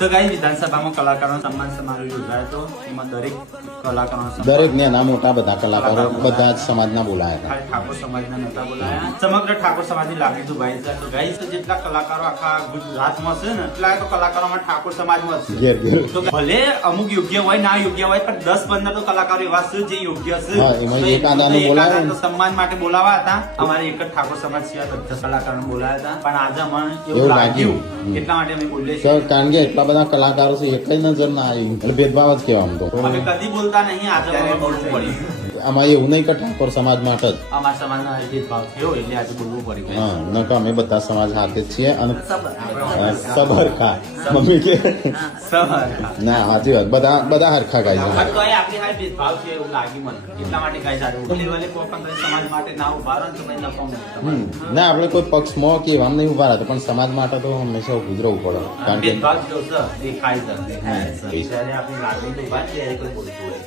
તો ગાઈસ વિધાનસભામાં કલાકારોનો સન્માન સમારોહ યોજાયો હતો. એમાં દરેક કલાકારોનો દરેક નાના મોટા બધા કલાકારો બધા જ સમાજના બોલાયા હતા. ઠાકોર સમાજના નતા બોલાયા. સમગ્ર ઠાકોર સમાજની લાગણી દુભાઈ છે. તો ગાઈસ જેટલા કલાકારો આખા ગુજરાતમાં છે ને એટલા તો કલાકારોમાં ઠાકોર સમાજમાં છે. ઘેર ઘેર. તો ભલે અમુક યોગ્ય હોય ના યોગ્ય હોય પણ 10-15 તો કલાકારો એવા છે જે યોગ્ય છે. હા, એમાં તો એકાદાનું તો બોલાવ્યું. એકાદા તો સન્માન માટે બોલાવા હતા. અમારે એક જ ઠાકોર સમાજ સિવાય બધા કલાકારોને બોલાયા હતા. પણ આજે અમને એવું એવું લાગ્યું લાગ્યું. એટલા માટે અમે બોલીએ સર, છીએ. કારણ કે એટલા બધા કલાકારો છે એક જ નજર ના આવી એટલે ભેદભાવ જ કહેવા આમ તો અમે કદી બોલતા નહીં, આજે અમે બોલવું પડ્યું. આમાં એવું નહીં કે ઠાકોર સમાજ માટે જ અમારા સમાજના ભેદભાવ થયો એટલે આજે બોલવું પડ્યું. હા ન કે અમે બધા સમાજ સાથે જ છીએ અને સબરખા મમ્મી કે ના સાચી વાત બધા બધા હરખા ગાય છે. પણ તોય આપણી હારે ભેદભાવ છે એવું લાગ્યું મને. એટલા માટે ગાય સાથે ભલે ભલે કોઈ પણ સમાજ માટે ના ઉભા રહો ને તો ભાઈ નફો નહીં. ના આપણે કોઈ પક્ષમાં કે એવા નહીં ઉભા રહેતા પણ સમાજ માટે તો હંમેશા ઉભું જ રહેવું પડે કારણ કે ભેદભાવ જો છે દેખાય છે. જ્યારે આપણી લાગણી તો ઉભા છે ત્યારે કોઈ બોલતું હોય.